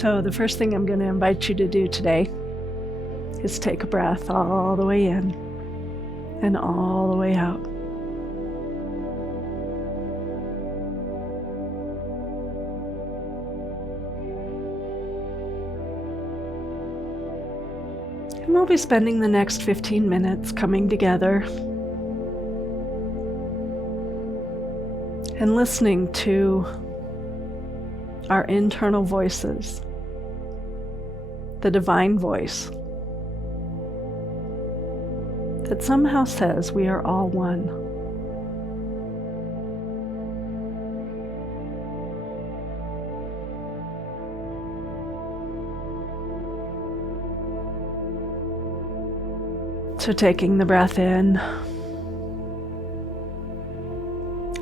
So the first thing I'm going to invite you to do today is take a breath all the way in and all the way out. And we'll be spending the next 15 minutes coming together and listening to our internal voices, the divine voice that somehow says we are all one. So taking the breath in,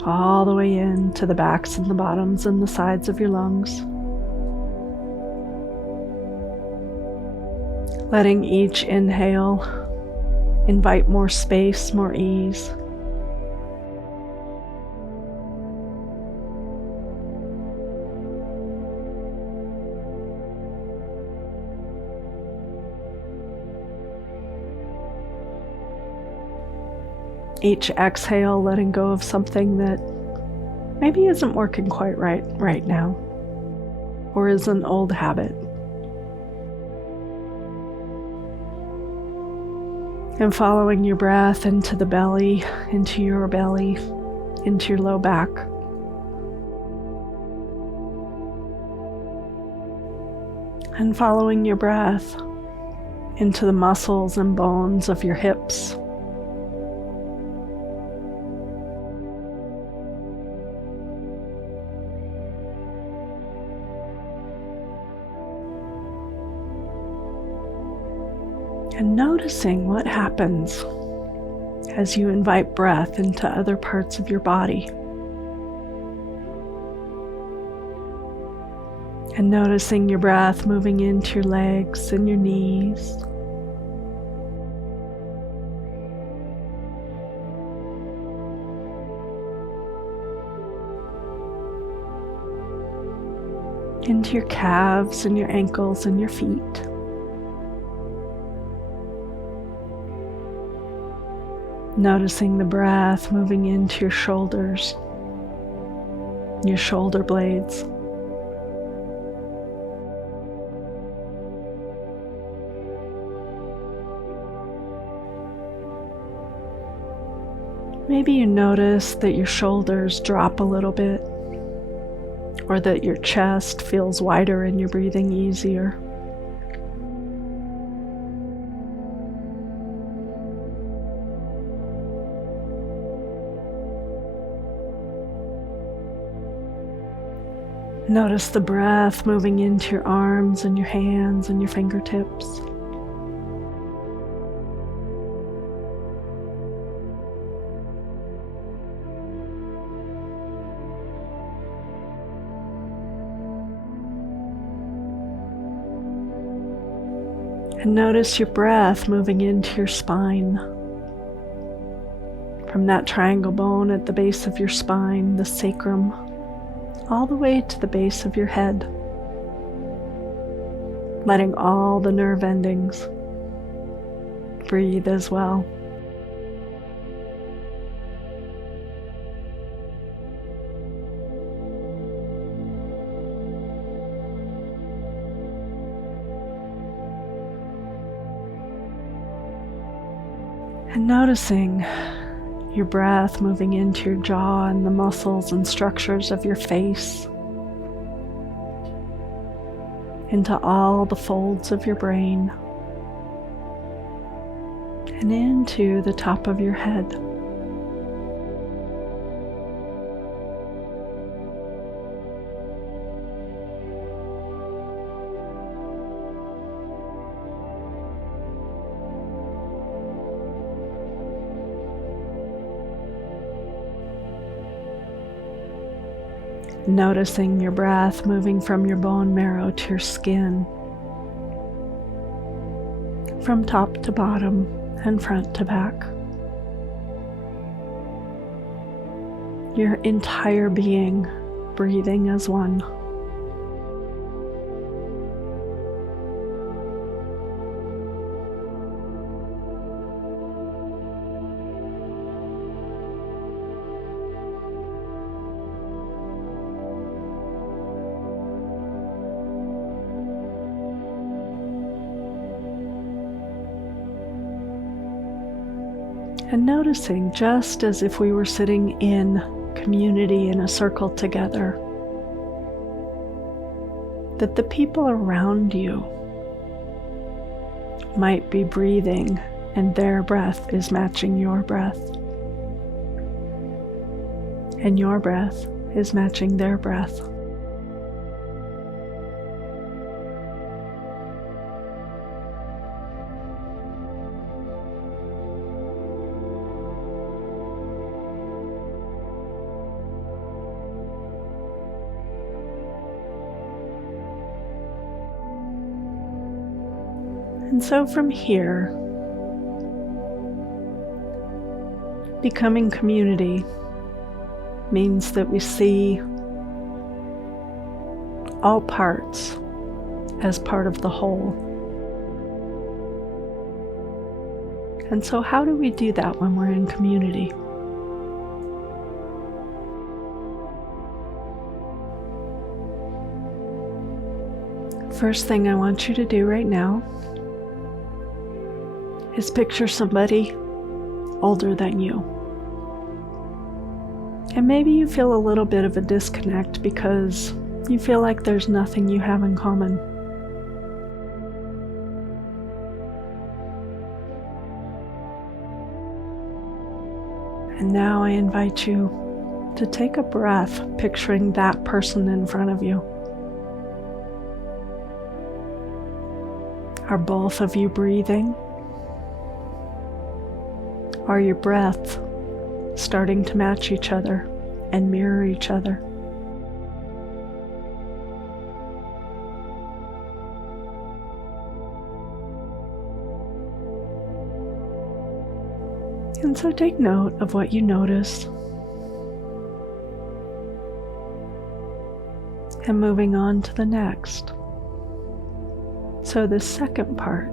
all the way in to the backs and the bottoms and the sides of your lungs. Letting each inhale invite more space, more ease. Each exhale, letting go of something that maybe isn't working quite right now, or is an old habit. And following your breath into the belly, into your low back. And following your breath into the muscles and bones of your hips. And noticing what happens as you invite breath into other parts of your body. And noticing your breath moving into your legs and your knees. Into your calves and your ankles and your feet. Noticing the breath moving into your shoulders, your shoulder blades. Maybe you notice that your shoulders drop a little bit, or that your chest feels wider and you're breathing easier. Notice the breath moving into your arms and your hands and your fingertips. And notice your breath moving into your spine. From that triangle bone at the base of your spine, the sacrum, all the way to the base of your head, letting all the nerve endings breathe as well. And noticing your breath moving into your jaw and the muscles and structures of your face, into all the folds of your brain, and into the top of your head. Noticing your breath moving from your bone marrow to your skin, from top to bottom and front to back. Your entire being breathing as one. And noticing, just as if we were sitting in community in a circle together, that the people around you might be breathing and their breath is matching your breath, and your breath is matching their breath. And so from here, becoming community means that we see all parts as part of the whole. And so how do we do that when we're in community? First thing I want you to do right now is picture somebody older than you. And maybe you feel a little bit of a disconnect because you feel like there's nothing you have in common. And now I invite you to take a breath, picturing that person in front of you. Are both of you breathing? Are your breaths starting to match each other and mirror each other? And so take note of what you notice. And moving on to the next. So the second part,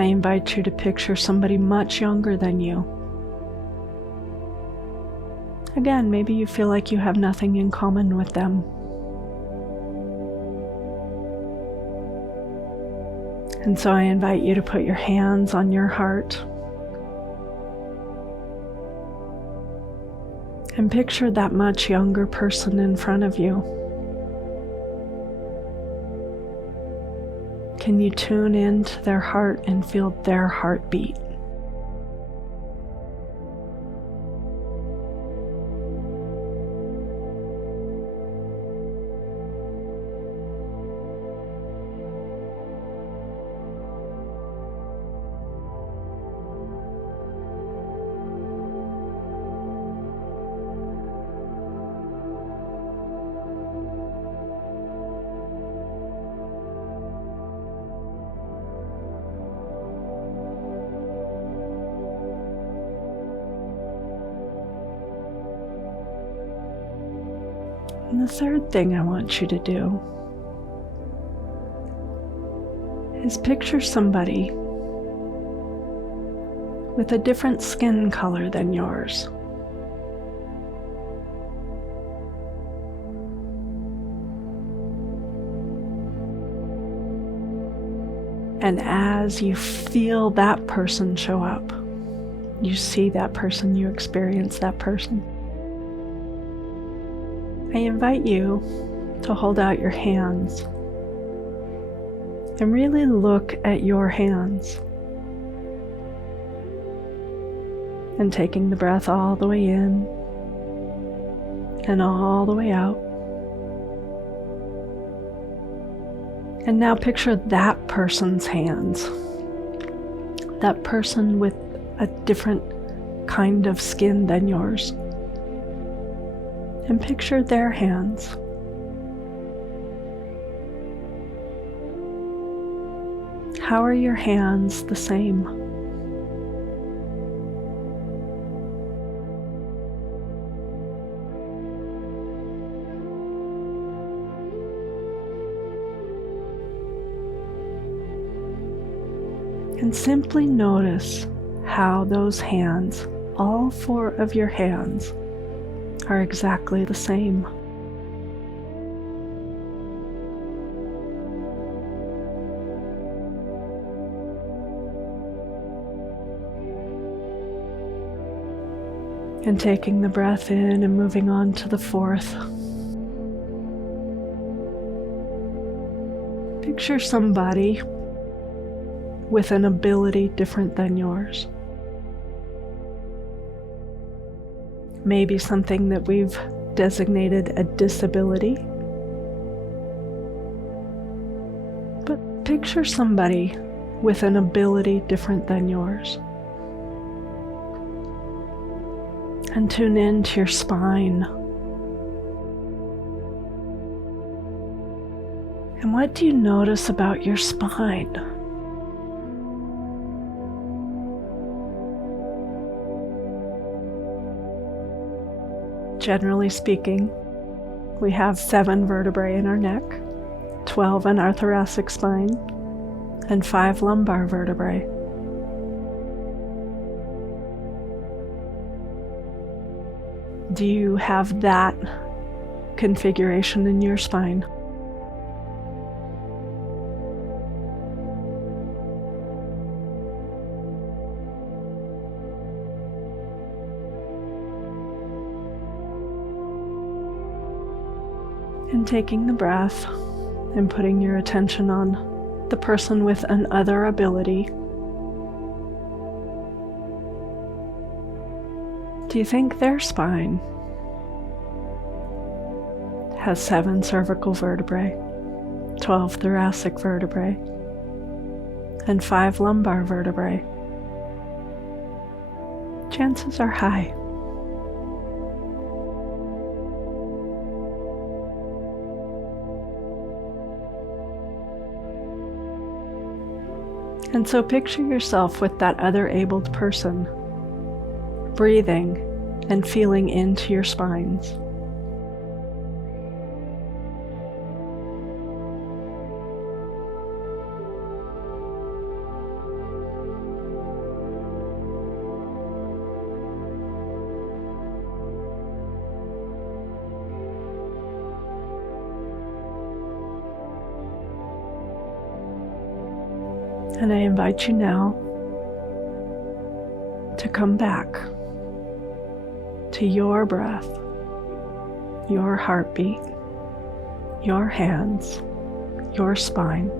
I invite you to picture somebody much younger than you. Again, maybe you feel like you have nothing in common with them. And so I invite you to put your hands on your heart and picture that much younger person in front of you. Can you tune into their heart and feel their heartbeat? And the third thing I want you to do is picture somebody with a different skin color than yours. And as you feel that person show up, you see that person, you experience that person, I invite you to hold out your hands and really look at your hands. And taking the breath all the way in and all the way out. And now picture that person's hands. That person with a different kind of skin than yours. And picture their hands. How are your hands the same? And simply notice how those hands, all four of your hands, are exactly the same. And taking the breath in and moving on to the fourth. Picture somebody with an ability different than yours. Maybe something that we've designated a disability. But picture somebody with an ability different than yours. And tune into your spine. And what do you notice about your spine? Generally speaking, we have 7 vertebrae in our neck, 12 in our thoracic spine, and 5 lumbar vertebrae. Do you have that configuration in your spine? And taking the breath and putting your attention on the person with an other ability. Do you think their spine has 7 cervical vertebrae, 12 thoracic vertebrae, and 5 lumbar vertebrae? Chances are high. And so picture yourself with that other abled person, breathing and feeling into your spines. And I invite you now to come back to your breath, your heartbeat, your hands, your spine.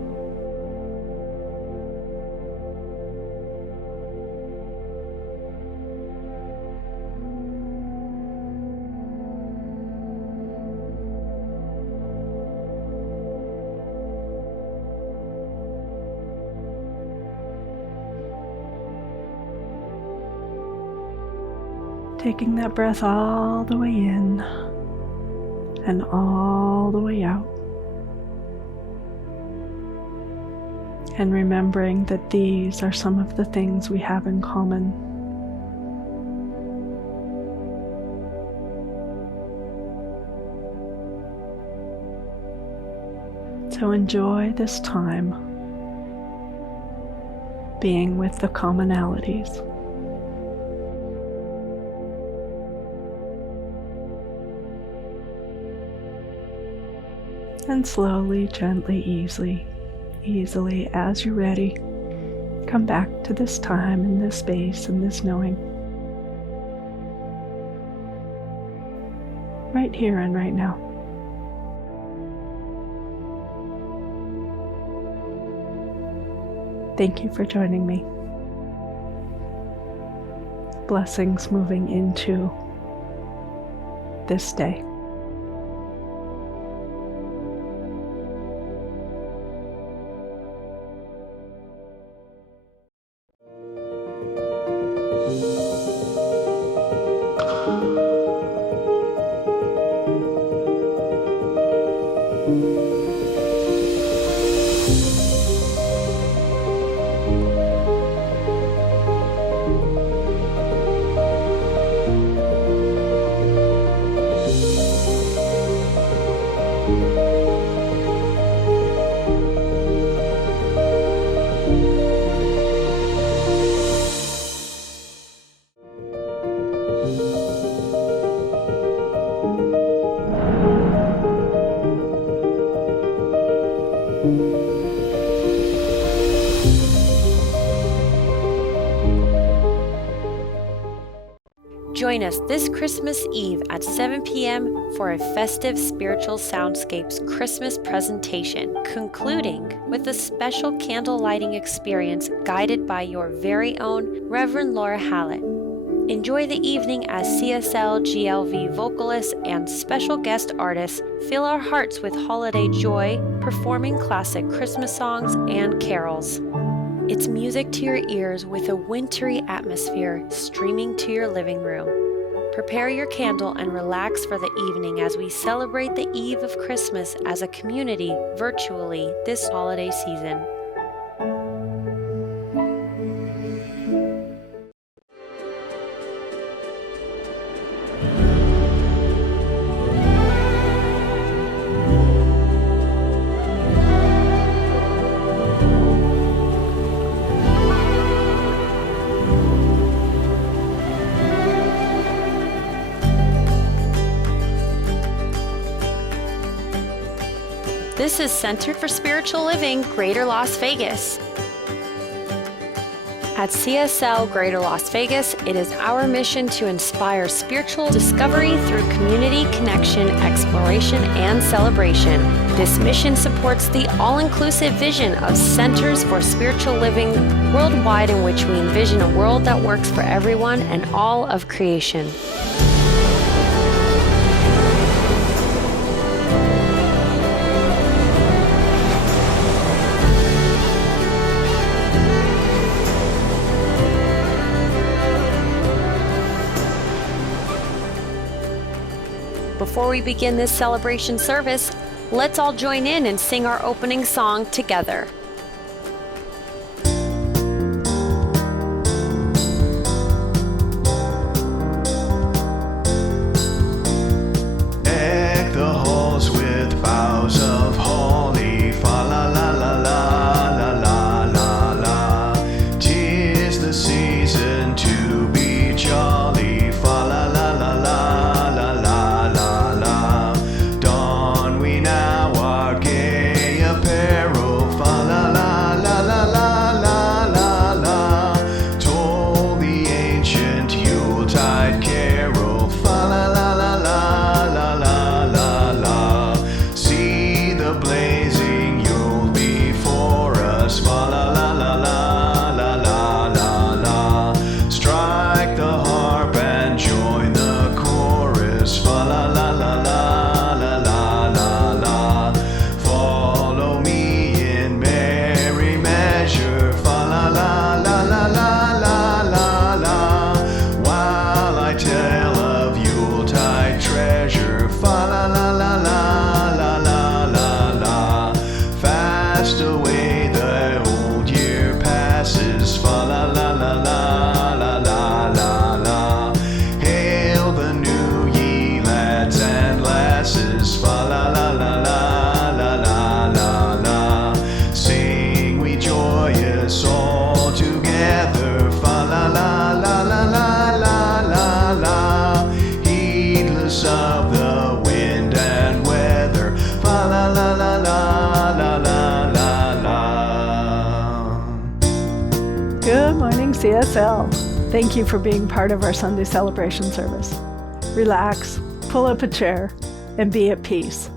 Taking that breath all the way in and all the way out. And remembering that these are some of the things we have in common. So enjoy this time being with the commonalities. And slowly, gently, easily, as you're ready, come back to this time and this space and this knowing. Right here and right now. Thank you for joining me. Blessings moving into this day. join us this Christmas Eve at 7 p.m. for a festive Spiritual Soundscapes Christmas presentation, concluding with a special candle lighting experience guided by your very own Reverend Laura Hallett. Enjoy the evening as CSLGLV vocalists and special guest artists fill our hearts with holiday joy, performing classic Christmas songs and carols. It's music to your ears with a wintry atmosphere streaming to your living room. Prepare your candle and relax for the evening as we celebrate the eve of Christmas as a community virtually this holiday season. This is Center for Spiritual Living, Greater Las Vegas. At CSL Greater Las Vegas, it is our mission to inspire spiritual discovery through community connection, exploration, and celebration. This mission supports the all-inclusive vision of Centers for Spiritual Living worldwide, in which we envision a world that works for everyone and all of creation. Before we begin this celebration service, let's all join in and sing our opening song together. Deck the halls with boughs of holly, fa la la la la la la la la. 'Tis the season to be jolly, fa la la la la. CSL, thank you for being part of our Sunday celebration service. Relax, pull up a chair, and be at peace,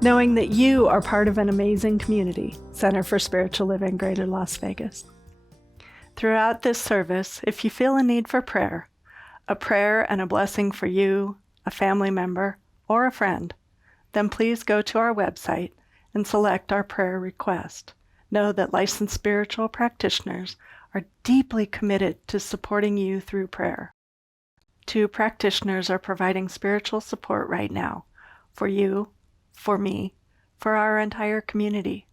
knowing that you are part of an amazing community, Center for Spiritual Living, Greater Las Vegas. Throughout this service, if you feel a need for prayer, a prayer and a blessing for you, a family member, or a friend, then please go to our website and select our prayer request. Know that licensed spiritual practitioners are deeply committed to supporting you through prayer. 2 practitioners are providing spiritual support right now for you, for me, for our entire community.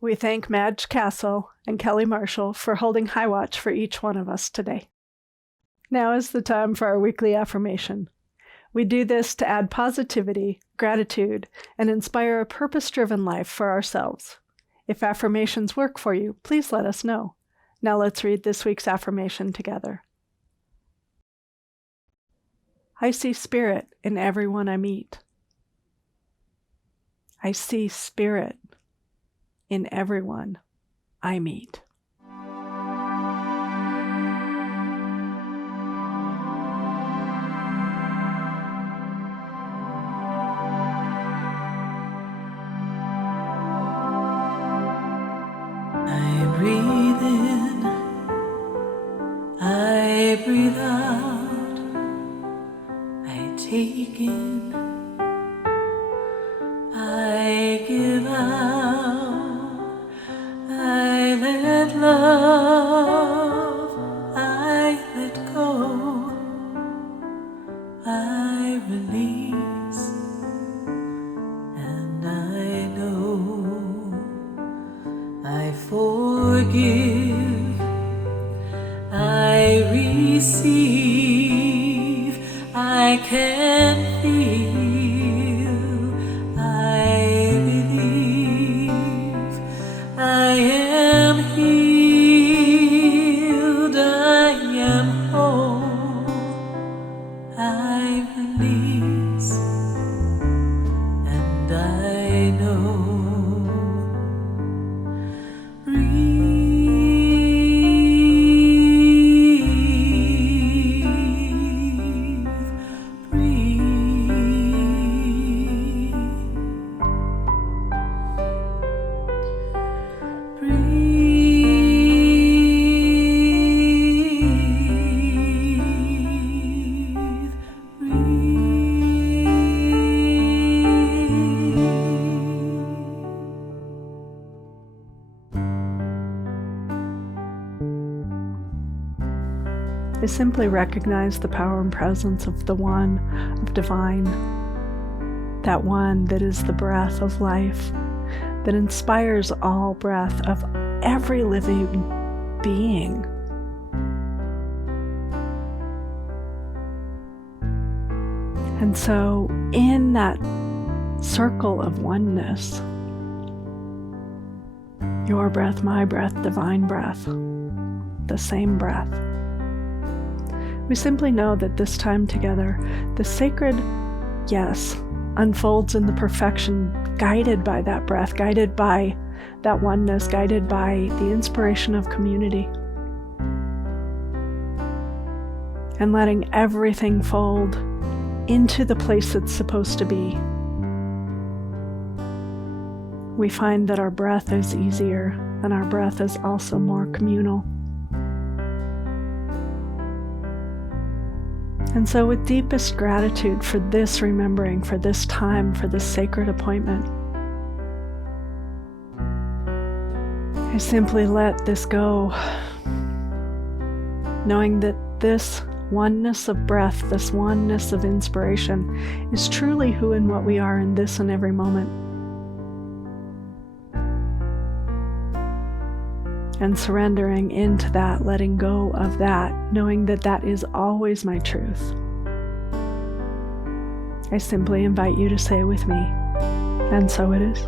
We thank Madge Castle and Kelly Marshall for holding high watch for each one of us today. Now is the time for our weekly affirmation. We do this to add positivity, gratitude, and inspire a purpose-driven life for ourselves. If affirmations work for you, please let us know. Now let's read this week's affirmation together. I see spirit in everyone I meet. I see spirit in everyone I meet. breathe out, I take in, I give out, I let love, I let go, I release, and I know I forgive, I receive, I can feel, I believe, I am healed, I am whole, I release, and I know. I simply recognize the power and presence of the One, of Divine, that One that is the breath of life, that inspires all breath of every living being. And so, in that circle of oneness, your breath, my breath, divine breath, the same breath, we simply know that this time together, the sacred yes unfolds in the perfection, guided by that breath, guided by that oneness, guided by the inspiration of community, and letting everything fold into the place it's supposed to be. We find that our breath is easier, and our breath is also more communal. And so with deepest gratitude for this remembering, for this time, for this sacred appointment, I simply let this go, knowing that this oneness of breath, this oneness of inspiration, is truly who and what we are in this and every moment. And surrendering into that, letting go of that, knowing that that is always my truth. I simply invite you to say with me, and so it is.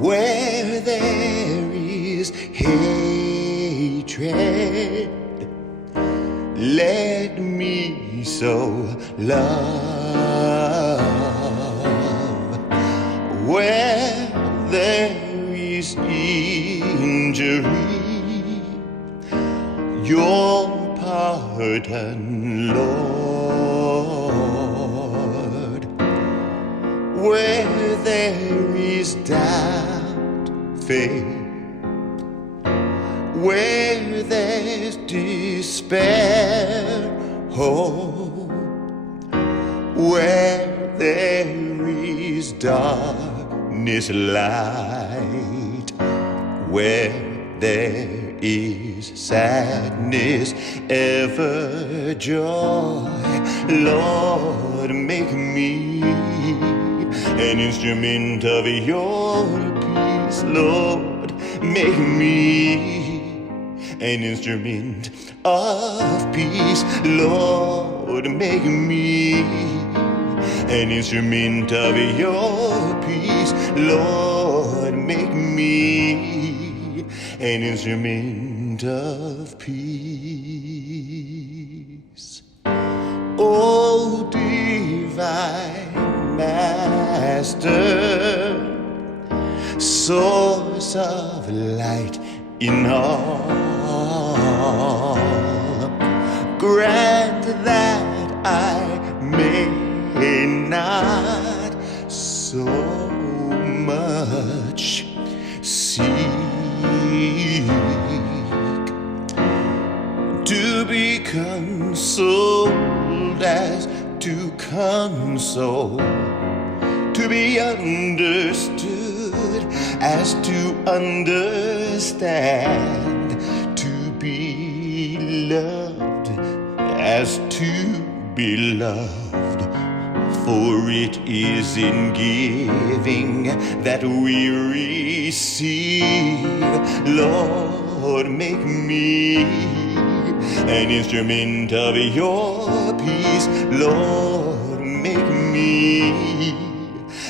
Where there is hatred, let me sow love. Where there is injury, your power pardon, Lord. Where there is doubt, faith. Where there's despair, hope. Where there is darkness, light. Where there is sadness, ever joy. Lord, make me an instrument of your peace. Lord, make me an instrument of peace. Lord, make me an instrument of your peace. Lord, make me an instrument of peace. O divine Master, source of light in all, grant that I may not so much seek to be consoled as to console, to be understood as to understand, to be loved as to be loved. For it is in giving that we receive. Lord, make me an instrument of your peace. Lord, make me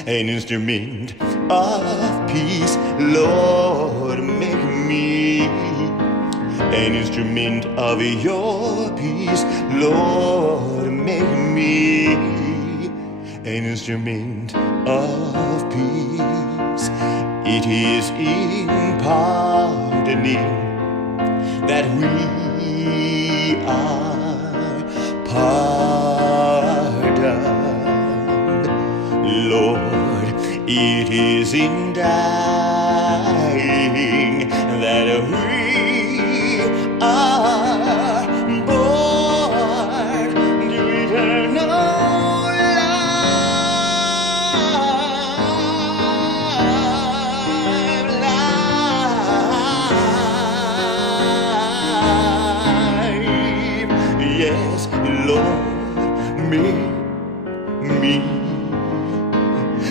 an instrument of peace. Lord, make me an instrument of your peace. Lord, make me an instrument of peace. It is in pardoning that we are pardoned. Lord, it is in dying that we are born to eternal life. Yes, Lord, make me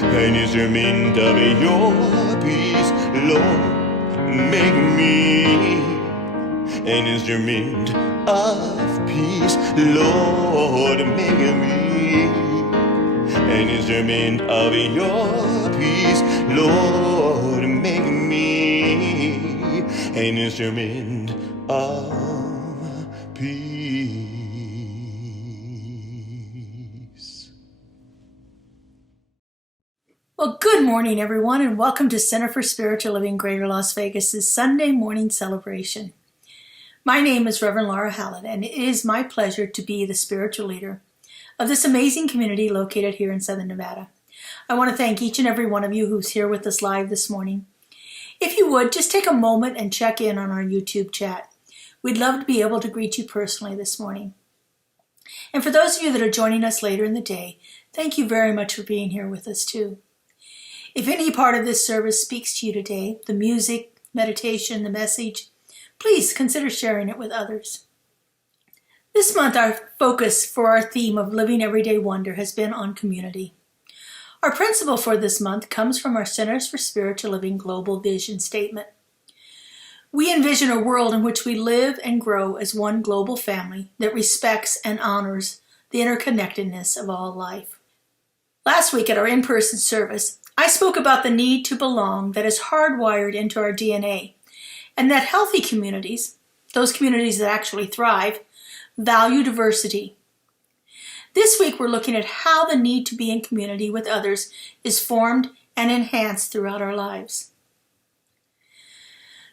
an instrument of your peace. Lord, make me an instrument of peace. Lord, make me an instrument of your peace. Lord, make me an instrument of peace. Well, good morning, everyone, and welcome to Center for Spiritual Living Greater Las Vegas' Sunday morning celebration. My name is Reverend Laura Hallett, and it is my pleasure to be the spiritual leader of this amazing community located here in Southern Nevada. I want to thank each and every one of you who's here with us live this morning. If you would, just take a moment and check in on our YouTube chat. We'd love to be able to greet you personally this morning. And for those of you that are joining us later in the day, thank you very much for being here with us too. If any part of this service speaks to you today, the music, meditation, the message, please consider sharing it with others. This month, our focus for our theme of Living Everyday Wonder has been on community. Our principle for this month comes from our Centers for Spiritual Living Global Vision statement. We envision a world in which we live and grow as one global family that respects and honors the interconnectedness of all life. Last week at our in-person service, I spoke about the need to belong that is hardwired into our DNA, and that healthy communities, those communities that actually thrive, value diversity. This week we're looking at how the need to be in community with others is formed and enhanced throughout our lives.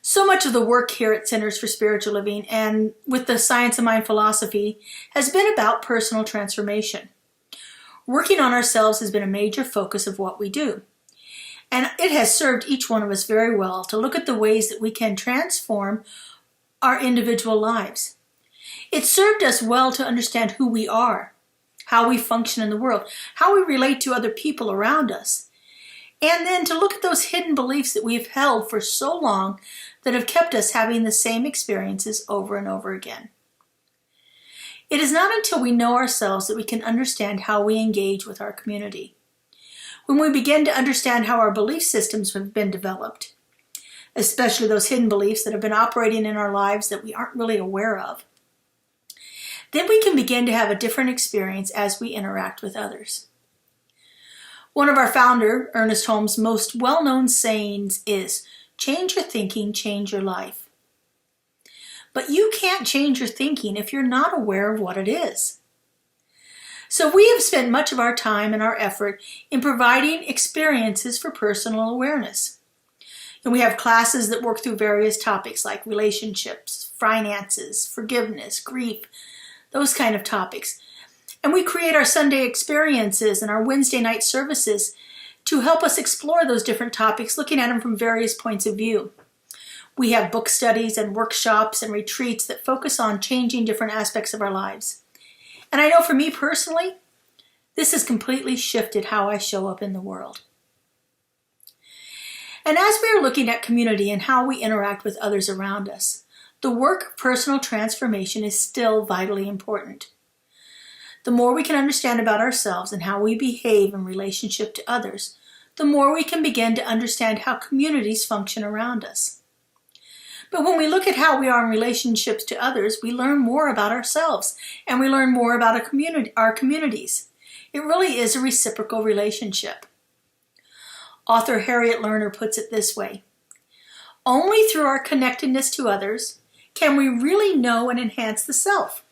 So much of the work here at Centers for Spiritual Living and with the Science of Mind philosophy has been about personal transformation. Working on ourselves has been a major focus of what we do. And it has served each one of us very well to look at the ways that we can transform our individual lives. It served us well to understand who we are, how we function in the world, how we relate to other people around us, and then to look at those hidden beliefs that we've held for so long that have kept us having the same experiences over and over again. It is not until we know ourselves that we can understand how we engage with our community. When we begin to understand how our belief systems have been developed, especially those hidden beliefs that have been operating in our lives that we aren't really aware of, then we can begin to have a different experience as we interact with others. One of our founder, Ernest Holmes' most well-known sayings is, "Change your thinking, change your life." But you can't change your thinking if you're not aware of what it is. So we have spent much of our time and our effort in providing experiences for personal awareness. And we have classes that work through various topics like relationships, finances, forgiveness, grief, those kind of topics. And we create our Sunday experiences and our Wednesday night services to help us explore those different topics, looking at them from various points of view. We have book studies and workshops and retreats that focus on changing different aspects of our lives. And I know for me personally, this has completely shifted how I show up in the world. And as we are looking at community and how we interact with others around us, the work of personal transformation is still vitally important. The more we can understand about ourselves and how we behave in relationship to others, the more we can begin to understand how communities function around us. But when we look at how we are in relationships to others, we learn more about ourselves and we learn more about our communities. It really is a reciprocal relationship. Author Harriet Lerner puts it this way: only through our connectedness to others can we really know and enhance the self.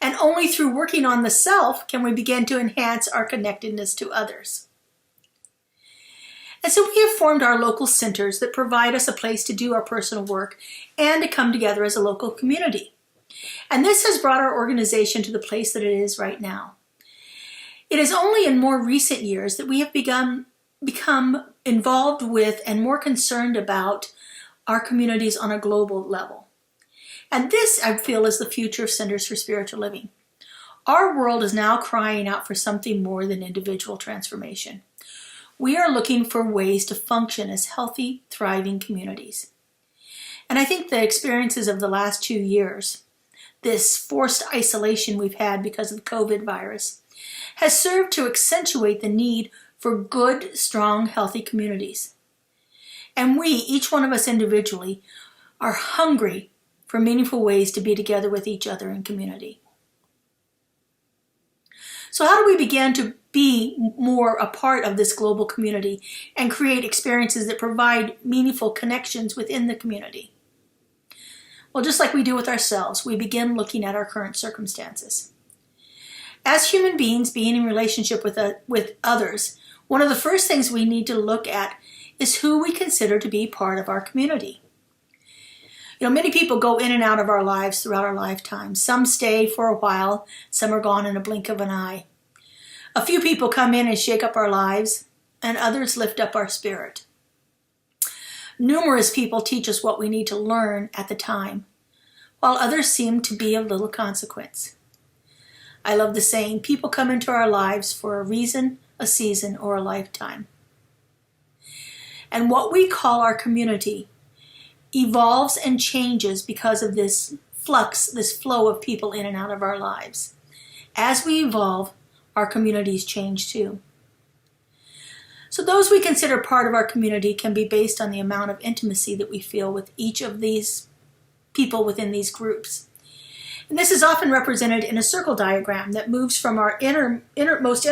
And only through working on the self can we begin to enhance our connectedness to others. And so we have formed our local centers that provide us a place to do our personal work and to come together as a local community. And this has brought our organization to the place that it is right now. It is only in more recent years that we have become involved with and more concerned about our communities on a global level. And this, I feel, is the future of Centers for Spiritual Living. Our world is now crying out for something more than individual transformation. We are looking for ways to function as healthy, thriving communities. And I think the experiences of the last 2 years, this forced isolation we've had because of the COVID virus, has served to accentuate the need for good, strong, healthy communities. And we, each one of us individually, are hungry for meaningful ways to be together with each other in community. So how do we begin to be more a part of this global community and create experiences that provide meaningful connections within the community? Well, just like we do with ourselves, we begin looking at our current circumstances. As human beings being in relationship with others, one of the first things we need to look at is who we consider to be part of our community. Many people go in and out of our lives throughout our lifetime. Some stay for a while, some are gone in a blink of an eye. A few people come in and shake up our lives, and others lift up our spirit. Numerous people teach us what we need to learn at the time, while others seem to be of little consequence. I love the saying, people come into our lives for a reason, a season, or a lifetime. And what we call our community evolves and changes because of this flux, this flow of people in and out of our lives. As we evolve, our communities change too. So those we consider part of our community can be based on the amount of intimacy that we feel with each of these people within these groups. And this is often represented in a circle diagram that moves from our innermost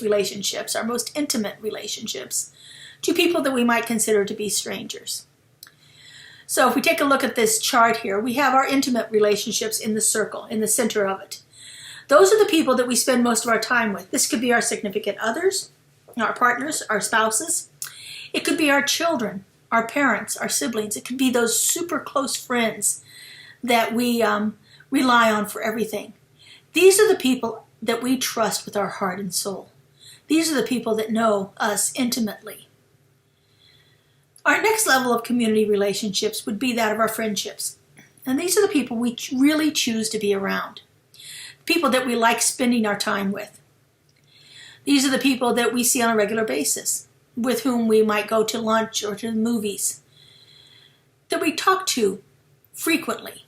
relationships, our most intimate relationships, to people that we might consider to be strangers. So if we take a look at this chart here, we have our intimate relationships in the circle, in the center of it. Those are the people that we spend most of our time with. This could be our significant others, our partners, our spouses. It could be our children, our parents, our siblings. It could be those super close friends that we rely on for everything. These are the people that we trust with our heart and soul. These are the people that know us intimately. Our next level of community relationships would be that of our friendships. And these are the people we really choose to be around. People that we like spending our time with. These are the people that we see on a regular basis, with whom we might go to lunch or to the movies, that we talk to frequently.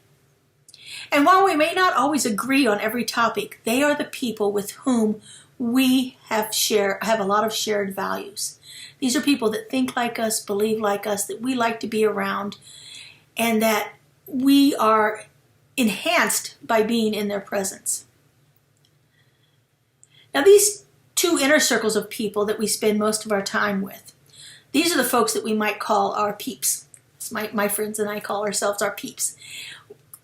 And while we may not always agree on every topic, they are the people with whom we have a lot of shared values. These are people that think like us, believe like us, that we like to be around, and that we are enhanced by being in their presence. Now, these two inner circles of people that we spend most of our time with, these are the folks that we might call our peeps. My friends and I call ourselves our peeps.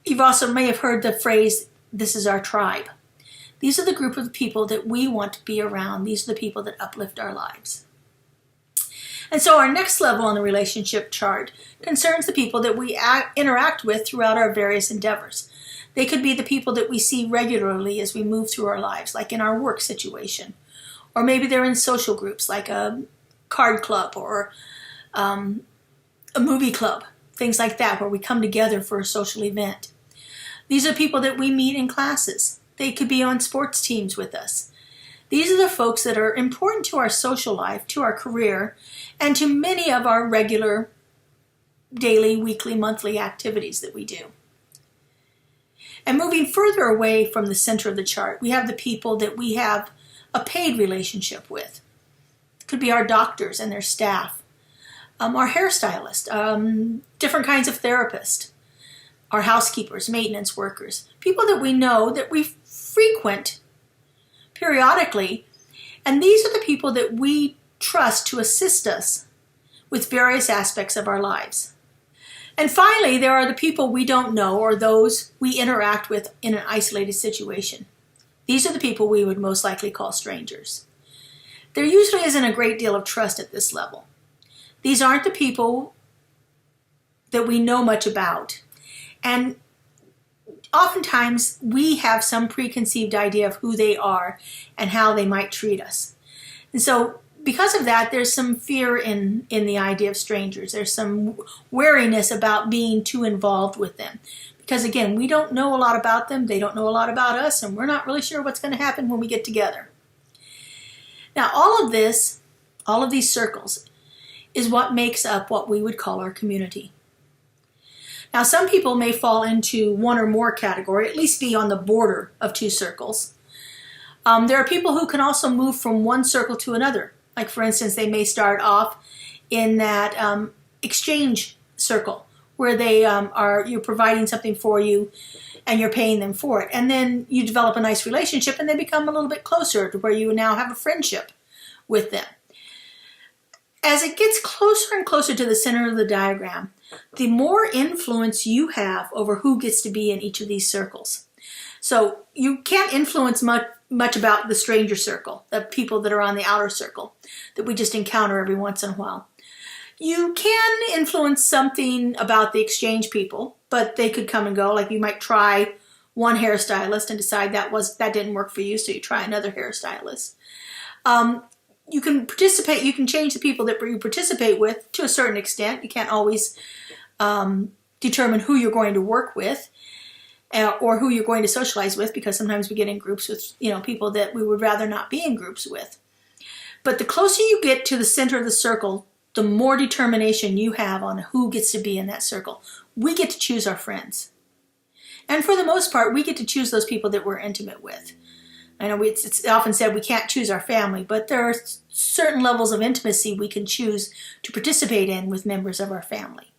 You've also may have heard the phrase, this is our tribe. These are the group of people that we want to be around. These are the people that uplift our lives. And so our next level on the relationship chart concerns the people that we interact with throughout our various endeavors. They could be the people that we see regularly as we move through our lives, like in our work situation. Or maybe they're in social groups, like a card club or a movie club, things like that, where we come together for a social event. These are people that we meet in classes. They could be on sports teams with us. These are the folks that are important to our social life, to our career, and to many of our regular daily, weekly, monthly activities that we do. And moving further away from the center of the chart, we have the people that we have a paid relationship with. It could be our doctors and their staff, our hairstylist, different kinds of therapists, our housekeepers, maintenance workers, people that we know that we frequent periodically, and these are the people that we trust to assist us with various aspects of our lives. And finally, there are the people we don't know or those we interact with in an isolated situation. These are the people we would most likely call strangers. There usually isn't a great deal of trust at this level. These aren't the people that we know much about. And oftentimes we have some preconceived idea of who they are and how they might treat us. And so because of that, there's some fear in the idea of strangers. There's some wariness about being too involved with them. Because again, we don't know a lot about them, they don't know a lot about us, and we're not really sure what's going to happen when we get together. Now, all of these circles, is what makes up what we would call our community. Now, some people may fall into one or more category, at least be on the border of two circles. There are people who can also move from one circle to another. Like, for instance, they may start off in that exchange circle where you're providing something for you and you're paying them for it. And then you develop a nice relationship and they become a little bit closer to where you now have a friendship with them. As it gets closer and closer to the center of the diagram, the more influence you have over who gets to be in each of these circles. So you can't influence much about the stranger circle, the people that are on the outer circle that we just encounter every once in a while. You can influence something about the exchange people, but they could come and go. Like, you might try one hairstylist and decide that didn't work for you, so you try another hairstylist. You can participate, you can change the people that you participate with to a certain extent. You can't always determine who you're going to work with or who you're going to socialize with, because sometimes we get in groups with people that we would rather not be in groups with. But the closer you get to the center of the circle, the more determination you have on who gets to be in that circle. We get to choose our friends. And for the most part, we get to choose those people that we're intimate with. I know it's often said we can't choose our family, but there are certain levels of intimacy we can choose to participate in with members of our family.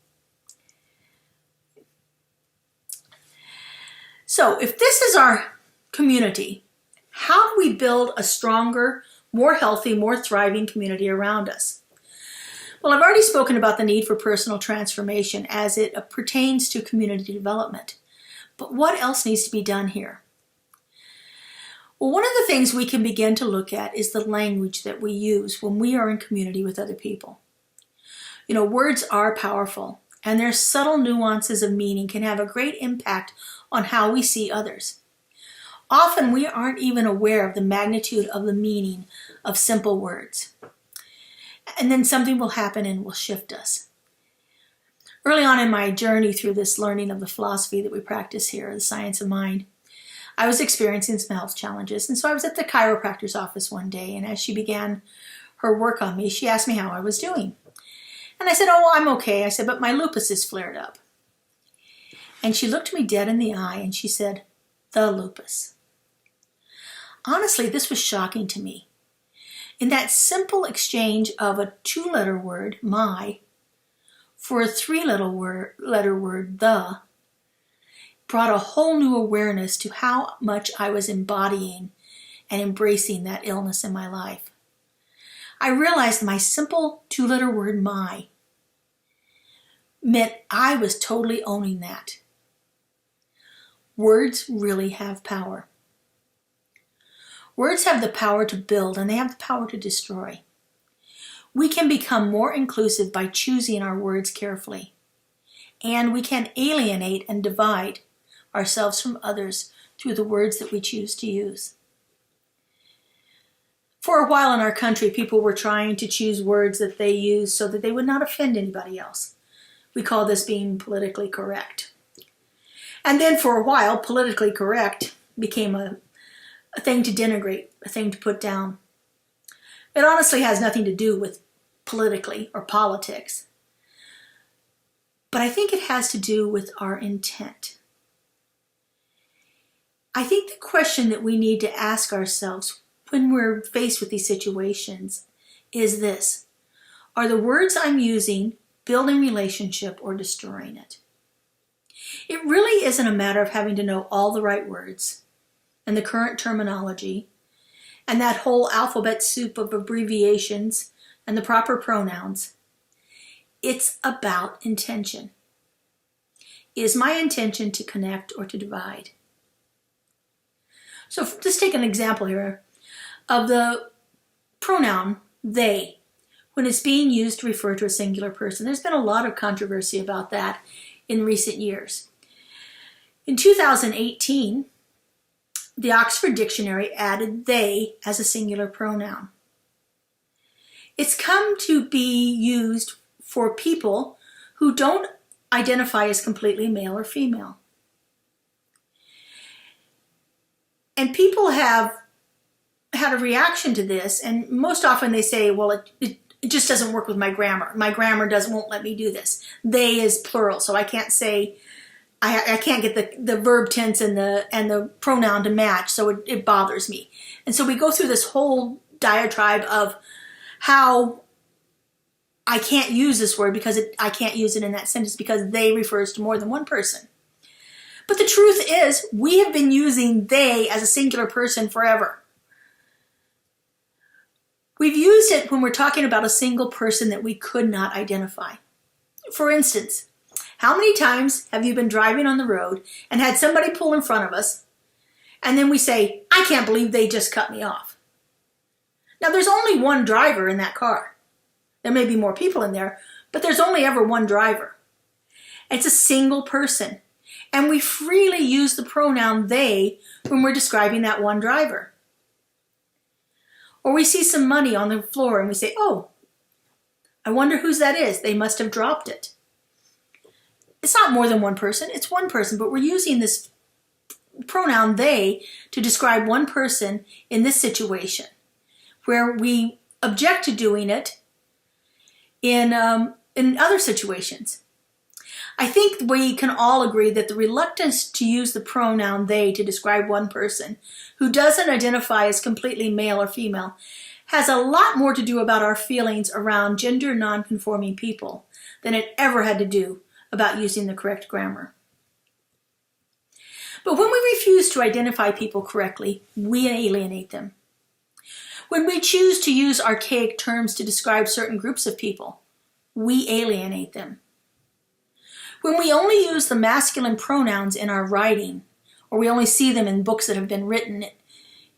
So if this is our community, how do we build a stronger, more healthy, more thriving community around us? Well, I've already spoken about the need for personal transformation as it pertains to community development. But what else needs to be done here? Well, one of the things we can begin to look at is the language that we use when we are in community with other people. Words are powerful, and their subtle nuances of meaning can have a great impact on how we see others. Often we aren't even aware of the magnitude of the meaning of simple words. And then something will happen and will shift us. Early on in my journey through this learning of the philosophy that we practice here, the science of mind, I was experiencing some health challenges. And so I was at the chiropractor's office one day, and as she began her work on me, she asked me how I was doing. And I said, "Oh, I'm okay." I said, "But my lupus has flared up." And she looked me dead in the eye and she said, "The lupus." Honestly, this was shocking to me. In that simple exchange of a 2-letter word, my, for a 3-letter word, the, brought a whole new awareness to how much I was embodying and embracing that illness in my life. I realized my simple 2-letter word, my, meant I was totally owning that. Words really have power. Words have the power to build, and they have the power to destroy. We can become more inclusive by choosing our words carefully. And we can alienate and divide ourselves from others through the words that we choose to use. For a while in our country, people were trying to choose words that they used so that they would not offend anybody else. We call this being politically correct. And then for a while, politically correct became a thing to denigrate, a thing to put down. It honestly has nothing to do with politically or politics. But I think it has to do with our intent. I think the question that we need to ask ourselves when we're faced with these situations is this: are the words I'm using building relationship or destroying it? It really isn't a matter of having to know all the right words and the current terminology and that whole alphabet soup of abbreviations and the proper pronouns. It's about intention. Is my intention to connect or to divide? So let's take an example here of the pronoun they when it's being used to refer to a singular person. There's been a lot of controversy about that in recent years. In 2018, the Oxford Dictionary added they as a singular pronoun. It's come to be used for people who don't identify as completely male or female. And people have had a reaction to this, and most often they say, well, it just doesn't work with my grammar. My grammar won't let me do this. They is plural, so I can't say, I can't get the verb tense and the pronoun to match, so it bothers me. And so we go through this whole diatribe of how I can't use this word because I can't use it in that sentence because they refers to more than one person. But the truth is, we have been using they as a singular person forever. We've used it when we're talking about a single person that we could not identify. For instance, how many times have you been driving on the road and had somebody pull in front of us, and then we say, I can't believe they just cut me off? Now, there's only one driver in that car. There may be more people in there, but there's only ever one driver. It's a single person. And we freely use the pronoun they when we're describing that one driver. Or we see some money on the floor and we say, oh, I wonder whose that is. They must have dropped it. It's not more than one person. It's one person, but we're using this pronoun they to describe one person in this situation where we object to doing it in other situations. I think we can all agree that the reluctance to use the pronoun they to describe one person who doesn't identify as completely male or female has a lot more to do about our feelings around gender non-conforming people than it ever had to do about using the correct grammar. But when we refuse to identify people correctly, we alienate them. When we choose to use archaic terms to describe certain groups of people, we alienate them. When we only use the masculine pronouns in our writing, or we only see them in books that have been written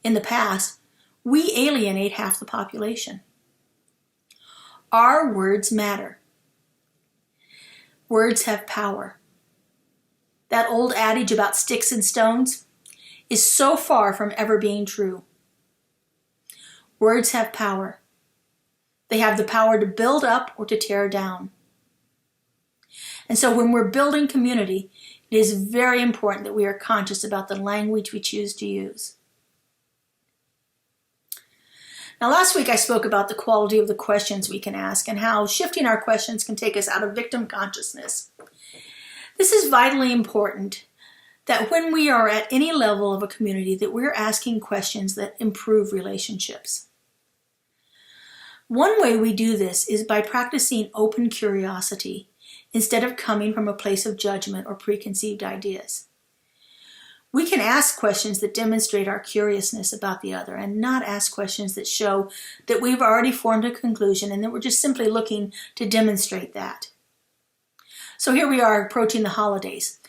in the past, we alienate half the population. Our words matter. Words have power. That old adage about sticks and stones is so far from ever being true. Words have power. They have the power to build up or to tear down. And so when we're building community, it is very important that we are conscious about the language we choose to use. Now, last week I spoke about the quality of the questions we can ask and how shifting our questions can take us out of victim consciousness. This is vitally important, that when we are at any level of a community, that we're asking questions that improve relationships. One way we do this is by practicing open curiosity instead of coming from a place of judgment or preconceived ideas. We can ask questions that demonstrate our curiousness about the other and not ask questions that show that we've already formed a conclusion and that we're just simply looking to demonstrate that. So here we are approaching the holidays.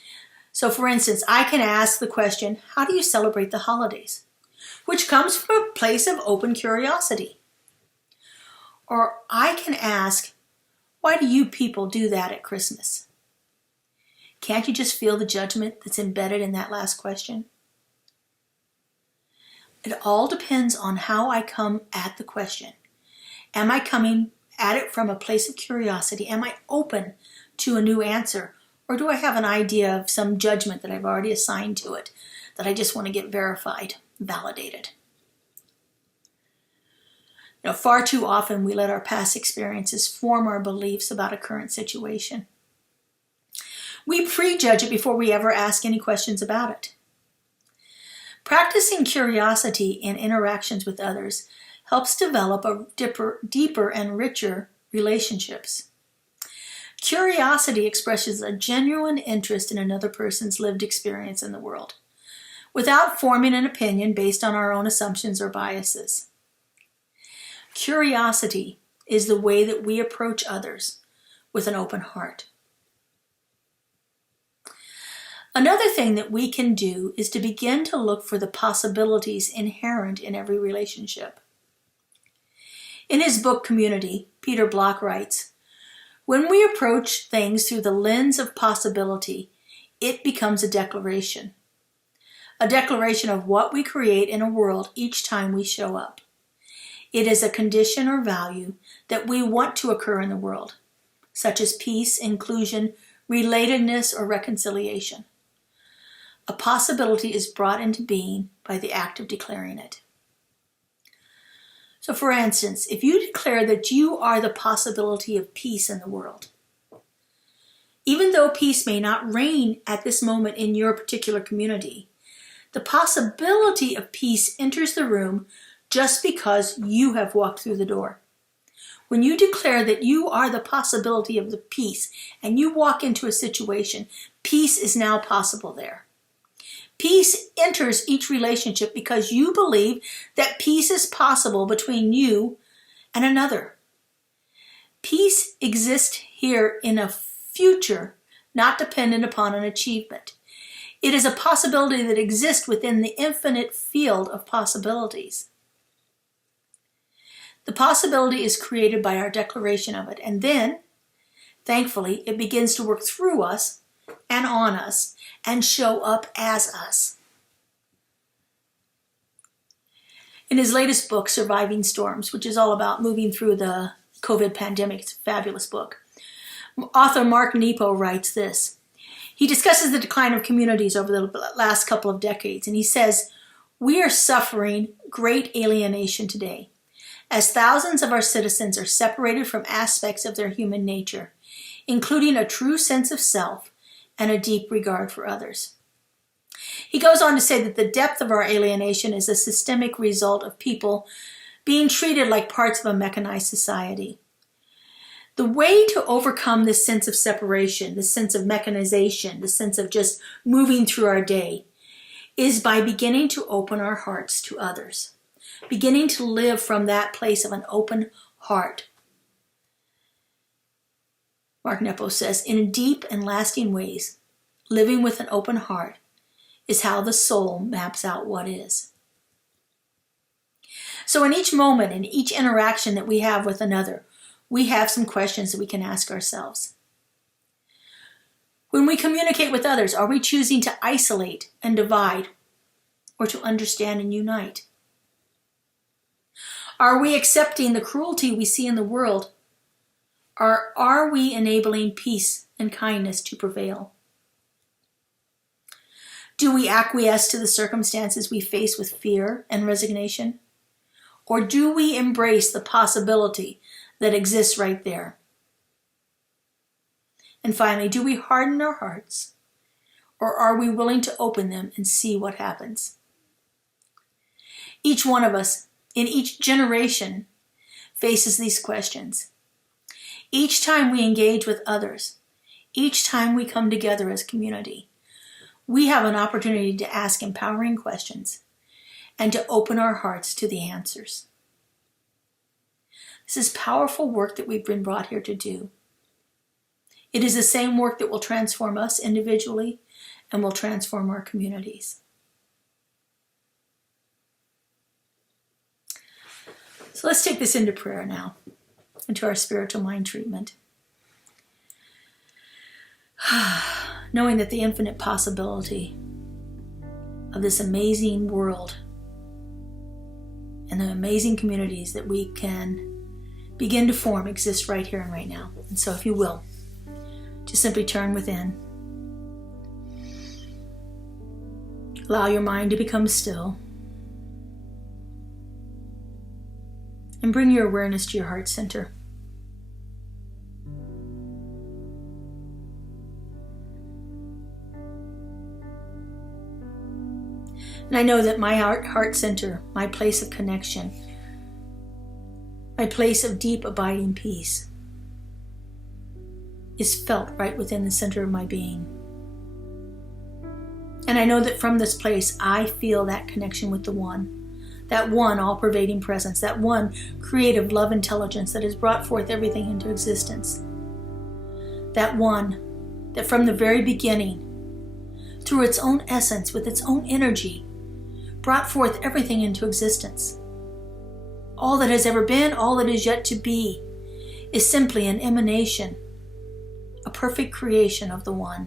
So for instance, I can ask the question, how do you celebrate the holidays? Which comes from a place of open curiosity. Or I can ask, why do you people do that at Christmas? Can't you just feel the judgment that's embedded in that last question? It all depends on how I come at the question. Am I coming at it from a place of curiosity? Am I open to a new answer? Or do I have an idea of some judgment that I've already assigned to it that I just want to get verified, validated? Far too often we let our past experiences form our beliefs about a current situation. We prejudge it before we ever ask any questions about it. Practicing curiosity in interactions with others helps develop a deeper and richer relationships. Curiosity expresses a genuine interest in another person's lived experience in the world, without forming an opinion based on our own assumptions or biases. Curiosity is the way that we approach others with an open heart. Another thing that we can do is to begin to look for the possibilities inherent in every relationship. In his book Community, Peter Block writes, "When we approach things through the lens of possibility, it becomes a declaration of what we create in a world each time we show up. It is a condition or value that we want to occur in the world, such as peace, inclusion, relatedness, or reconciliation. A possibility is brought into being by the act of declaring it." So for instance, if you declare that you are the possibility of peace in the world, even though peace may not reign at this moment in your particular community, the possibility of peace enters the room just because you have walked through the door. When you declare that you are the possibility of the peace and you walk into a situation, peace is now possible there. Peace enters each relationship because you believe that peace is possible between you and another. Peace exists here in a future, not dependent upon an achievement. It is a possibility that exists within the infinite field of possibilities. The possibility is created by our declaration of it, and then, thankfully, it begins to work through us and on us and show up as us. In his latest book, Surviving Storms, which is all about moving through the COVID pandemic, it's a fabulous book, author Mark Nepo writes this. He discusses the decline of communities over the last couple of decades, and he says, "We are suffering great alienation today, as thousands of our citizens are separated from aspects of their human nature, including a true sense of self and a deep regard for others." He goes on to say that the depth of our alienation is a systemic result of people being treated like parts of a mechanized society. The way to overcome this sense of separation, this sense of mechanization, this sense of just moving through our day, is by beginning to open our hearts to others, beginning to live from that place of an open heart. Mark Nepo says, "In deep and lasting ways, living with an open heart is how the soul maps out what is." So in each moment, in each interaction that we have with another, we have some questions that we can ask ourselves. When we communicate with others, are we choosing to isolate and divide or to understand and unite? Are we accepting the cruelty we see in the world? Or are we enabling peace and kindness to prevail? Do we acquiesce to the circumstances we face with fear and resignation? Or do we embrace the possibility that exists right there? And finally, do we harden our hearts? Or are we willing to open them and see what happens? Each one of us, in each generation, faces these questions. Each time we engage with others, each time we come together as community, we have an opportunity to ask empowering questions and to open our hearts to the answers. This is powerful work that we've been brought here to do. It is the same work that will transform us individually and will transform our communities. So let's take this into prayer now, into our spiritual mind treatment. Knowing that the infinite possibility of this amazing world and the amazing communities that we can begin to form exist right here and right now. And so if you will, just simply turn within. Allow your mind to become still. And bring your awareness to your heart center. And I know that my heart center, my place of connection, my place of deep abiding peace, is felt right within the center of my being. And I know that from this place, I feel that connection with the One. That one all-pervading presence, that one creative love intelligence that has brought forth everything into existence. That one that from the very beginning, through its own essence, with its own energy, brought forth everything into existence. All that has ever been, all that is yet to be, is simply an emanation, a perfect creation of the One.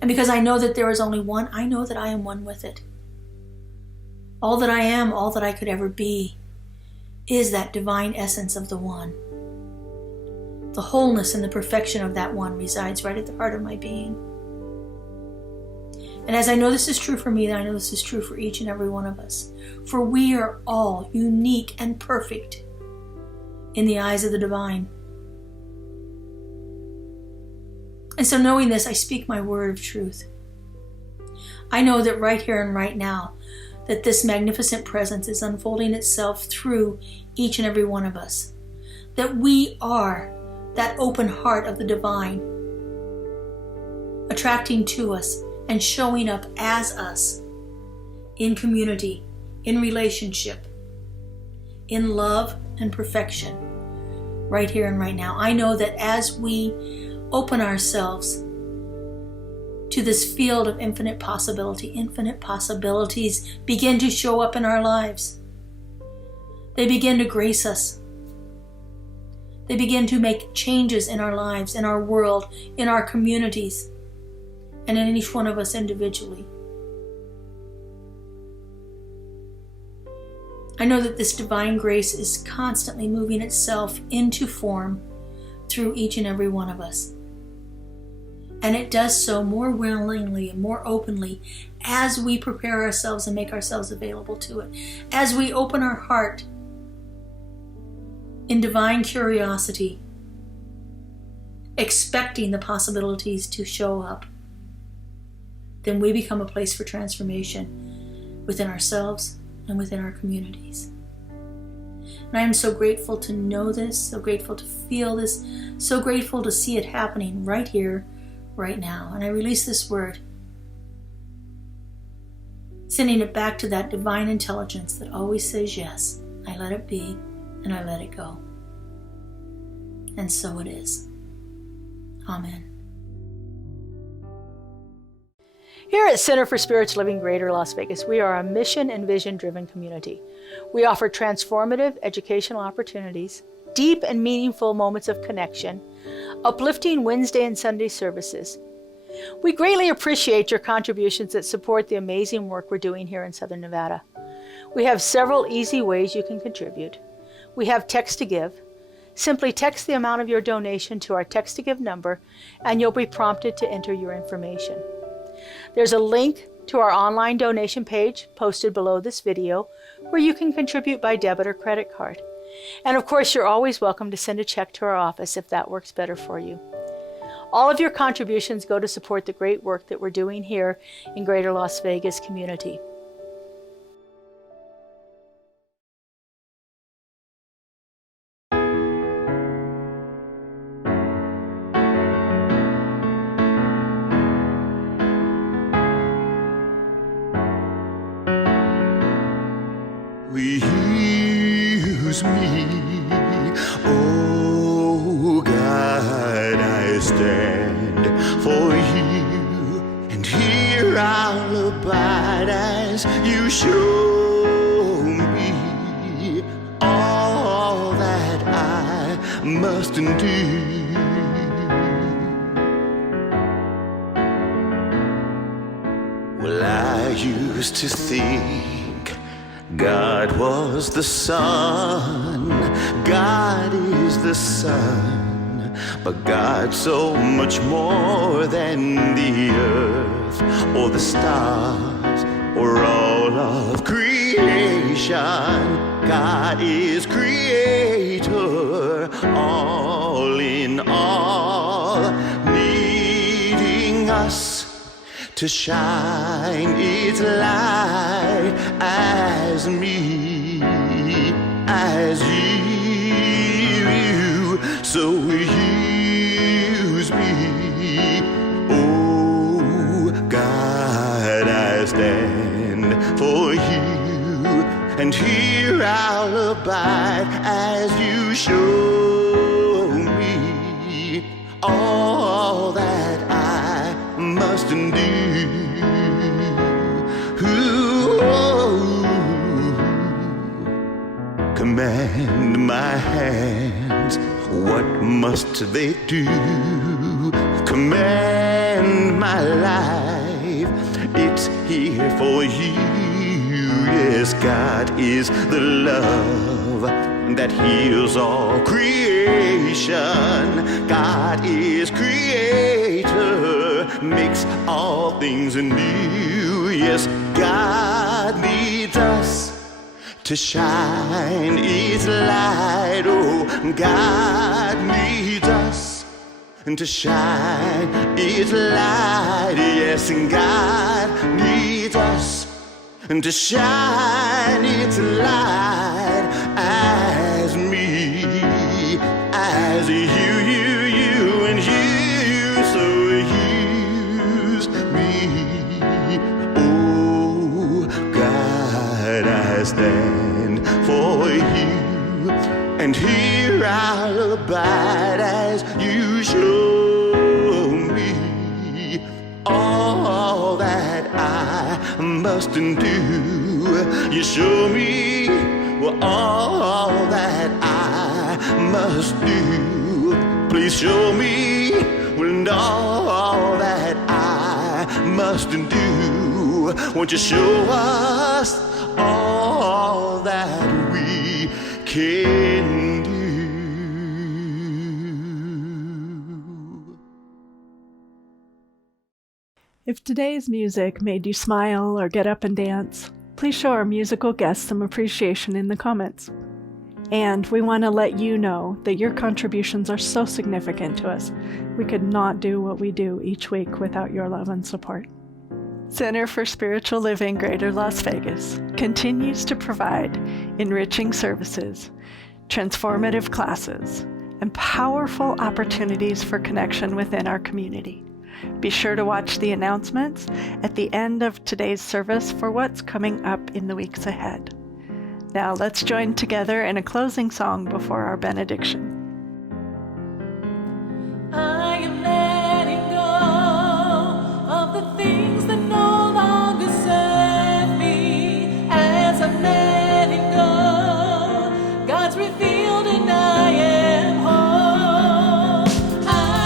And because I know that there is only one, I know that I am one with it. All that I am, all that I could ever be, is that divine essence of the One. The wholeness and the perfection of that One resides right at the heart of my being. And as I know this is true for me, I know this is true for each and every one of us. For we are all unique and perfect in the eyes of the divine. And so knowing this, I speak my word of truth. I know that right here and right now, that this magnificent presence is unfolding itself through each and every one of us. That we are that open heart of the divine, attracting to us and showing up as us in community, in relationship, in love and perfection, right here and right now. I know that as we open ourselves to this field of infinite possibilities begin to show up in our lives. They begin to grace us. They begin to make changes in our lives, in our world, in our communities, and in each one of us individually. I know that this divine grace is constantly moving itself into form through each and every one of us. And it does so more willingly and more openly as we prepare ourselves and make ourselves available to it. As we open our heart in divine curiosity, expecting the possibilities to show up, then we become a place for transformation within ourselves and within our communities. And I am so grateful to know this, so grateful to feel this, so grateful to see it happening right here, right now. And I release this word, sending it back to that divine intelligence that always says yes. I let it be and I let it go. And so it is. Amen. Here at Center for Spiritual Living Greater Las Vegas, we are a mission and vision-driven community. We offer transformative educational opportunities, deep and meaningful moments of connection, uplifting Wednesday and Sunday services. We greatly appreciate your contributions that support the amazing work we're doing here in Southern Nevada. We have several easy ways you can contribute. We have text to give. Simply text the amount of your donation to our text to give number and you'll be prompted to enter your information. There's a link to our online donation page posted below this video where you can contribute by debit or credit card. And of course, you're always welcome to send a check to our office if that works better for you. All of your contributions go to support the great work that we're doing here in Greater Las Vegas community. Use me, oh God, I stand for you, and here I'll abide as you show me all that I must do. Well, I used to think God was the sun, God is the sun, but God's so much more than the earth or the stars or all of creation. God is creator, all in all, needing us to shine its light as me, as you, so use me, oh God, I stand for you, and here I'll abide as you show me all that I must do. Command my hands, what must they do? Command my life, it's here for you. Yes, God is the love that heals all creation. God is creator, makes all things new. Yes, God needs us to shine its light. Oh, God needs us to shine its light. Yes, and God needs us to shine its light as me, as you, and you, so use me. Oh, God, I stand for you, and here I'll abide as you show me all that I must do. You show me all that I must do. Please show me all that I must do. Won't you show us all that we can do? If today's music made you smile or get up and dance, please show our musical guests some appreciation in the comments. And we want to let you know that your contributions are so significant to us. We could not do what we do each week without your love and support. Center for Spiritual Living Greater Las Vegas continues to provide enriching services, transformative classes, and powerful opportunities for connection within our community. Be sure to watch the announcements at the end of today's service for what's coming up in the weeks ahead. Now let's join together in a closing song before our benediction. I am letting go of the things that no longer serve me. As I'm letting go, God's revealed and I am whole. I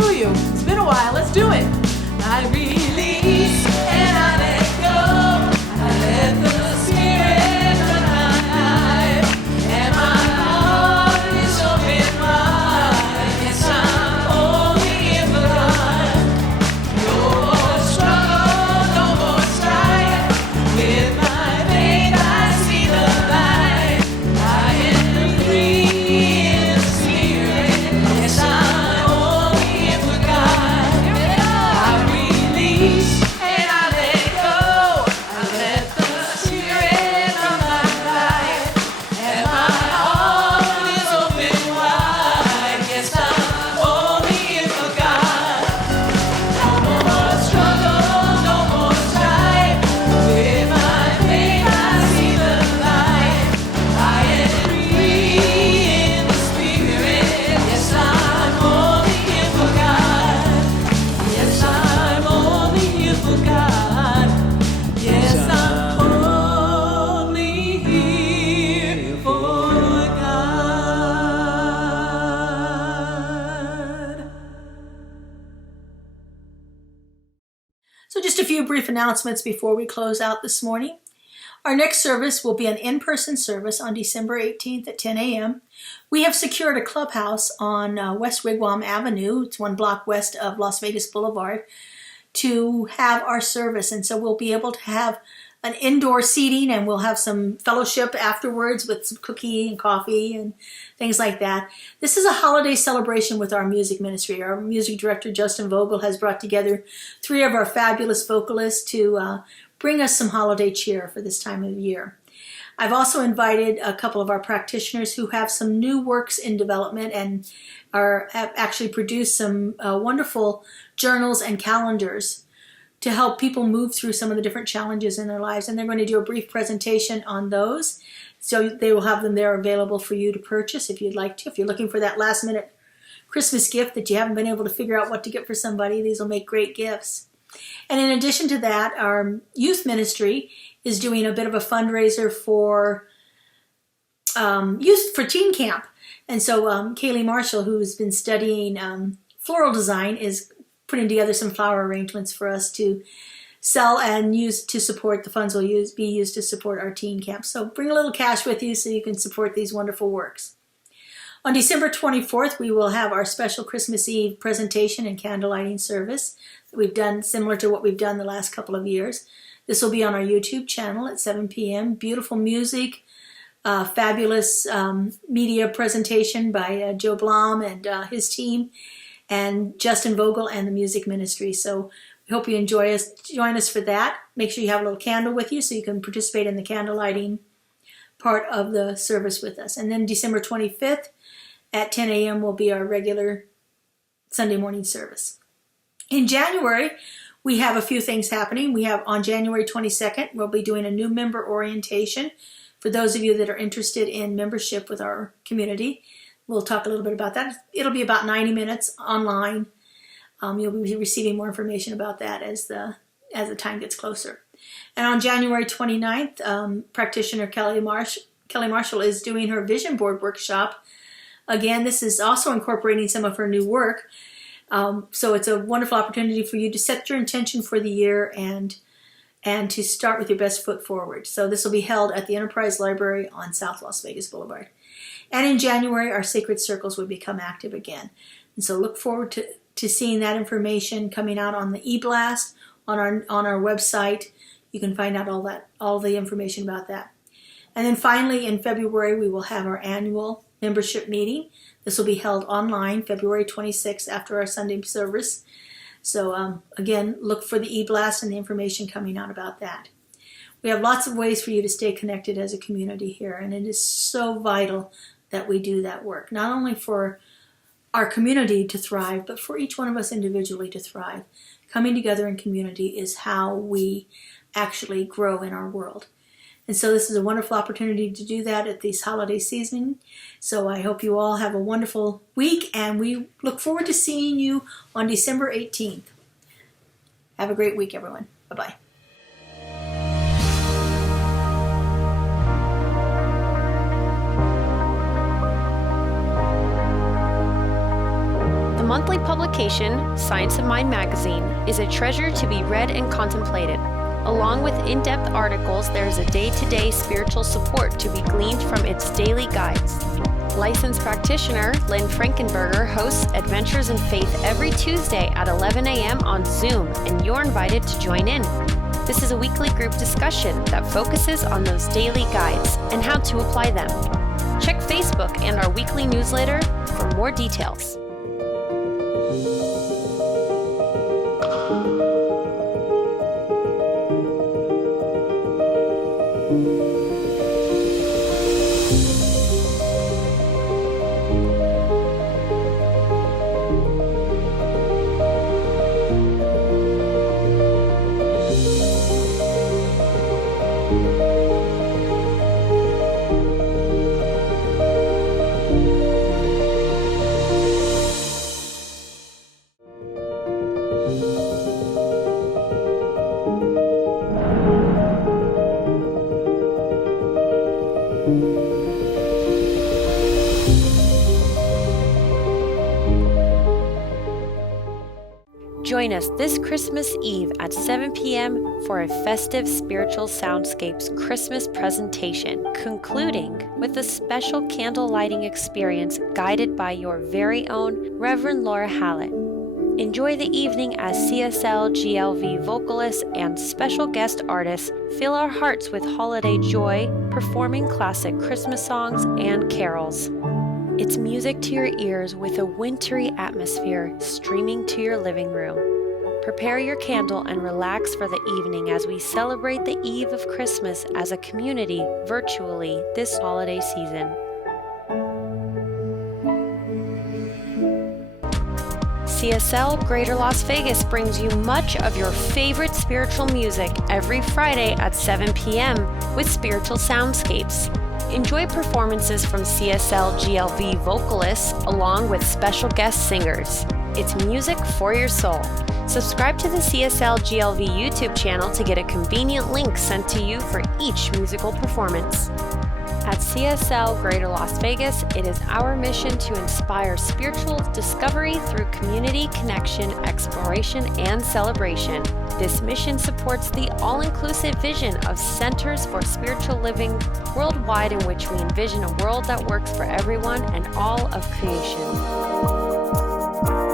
through you. It's been a while. Let's do it. I release and I let go. I let the Spirit run my life, and my heart is open wide. Yes, I'm only here for God. No more struggle, no more strife. With my faith I see the light. I am free in the Spirit. Yes, I'm only here for God. I release and I let go. I let the Spirit run my life, and my heart is open wide. Yes, I'm only here for God. No more struggle, no more strife. With my faith I see the light. I am free in the Spirit. Yes, I'm only here for God. Yes, I'm only here for God. Yes, I'm only here for God. So just a few brief announcements before we close out this morning. Our next service will be an in-person service on December 18th at 10 a.m. We have secured a clubhouse on West Wigwam Avenue, it's 1 block west of Las Vegas Boulevard, to have our service. And so we'll be able to have an indoor seating, and we'll have some fellowship afterwards with some cookie and coffee and things like that. This is a holiday celebration with our music ministry. Our music director, Justin Vogel, has brought together 3 of our fabulous vocalists to bring us some holiday cheer for this time of the year. I've also invited a couple of our practitioners who have some new works in development and have actually produced some wonderful journals and calendars to help people move through some of the different challenges in their lives. And they're going to do a brief presentation on those. So they will have them there available for you to purchase if you'd like to. If you're looking for that last minute Christmas gift that you haven't been able to figure out what to get for somebody, these will make great gifts. And in addition to that, our youth ministry is doing a bit of a fundraiser for youth for teen camp. And so Kaylee Marshall, who's been studying floral design, is putting together some flower arrangements for us to sell and use to support. The funds will be used to support our teen camp. So bring a little cash with you so you can support these wonderful works. On December 24th, we will have our special Christmas Eve presentation and candlelighting service that we've done similar to what we've done the last couple of years. This will be on our YouTube channel at 7 p.m. Beautiful music, fabulous media presentation by Joe Blom and his team, and Justin Vogel and the music ministry. So we hope you join us for that. Make sure you have a little candle with you so you can participate in the candle lighting part of the service with us. And then December 25th at 10 a.m. will be our regular Sunday morning service. In January, we have a few things happening. We have on January 22nd, we'll be doing a new member orientation for those of you that are interested in membership with our community. We'll talk a little bit about that. It'll be about 90 minutes online. You'll be receiving more information about that as the time gets closer. And on January 29th, practitioner Kelly Marshall is doing her vision board workshop. Again, this is also incorporating some of her new work. So it's a wonderful opportunity for you to set your intention for the year and to start with your best foot forward. So this will be held at the Enterprise Library on South Las Vegas Boulevard. And in January, our Sacred Circles will become active again. And so look forward to seeing that information coming out on the e-blast, on our website. You can find out all the information about that. And then finally, in February, we will have our annual membership meeting. This will be held online February 26th after our Sunday service. So again, look for the e-blast and the information coming out about that. We have lots of ways for you to stay connected as a community here, and it is so vital that we do that work, not only for our community to thrive, but for each one of us individually to thrive. Coming together in community is how we actually grow in our world. And so this is a wonderful opportunity to do that at this holiday season. So I hope you all have a wonderful week, and we look forward to seeing you on December 18th. Have a great week, everyone. Bye-bye. The monthly publication, Science of Mind magazine, is a treasure to be read and contemplated. Along with in-depth articles, there is a day-to-day spiritual support to be gleaned from its daily guides. Licensed practitioner Lynn Frankenberger hosts Adventures in Faith every Tuesday at 11 a.m. on Zoom, and you're invited to join in. This is a weekly group discussion that focuses on those daily guides and how to apply them. Check Facebook and our weekly newsletter for more details. Join us this Christmas Eve at 7 p.m. for a festive Spiritual Soundscapes Christmas presentation, concluding with a special candle lighting experience guided by your very own Reverend Laura Hallett. Enjoy the evening as CSLGLV vocalists and special guest artists fill our hearts with holiday joy, performing classic Christmas songs and carols. It's music to your ears with a wintry atmosphere streaming to your living room. Prepare your candle and relax for the evening as we celebrate the eve of Christmas as a community virtually this holiday season. CSL Greater Las Vegas brings you much of your favorite spiritual music every Friday at 7 p.m. with Spiritual Soundscapes. Enjoy performances from CSLGLV vocalists along with special guest singers. It's music for your soul. Subscribe to the CSLGLV YouTube channel to get a convenient link sent to you for each musical performance. At CSL Greater Las Vegas, it is our mission to inspire spiritual discovery through community connection, exploration, and celebration. This mission supports the all-inclusive vision of Centers for Spiritual Living worldwide, in which we envision a world that works for everyone and all of creation.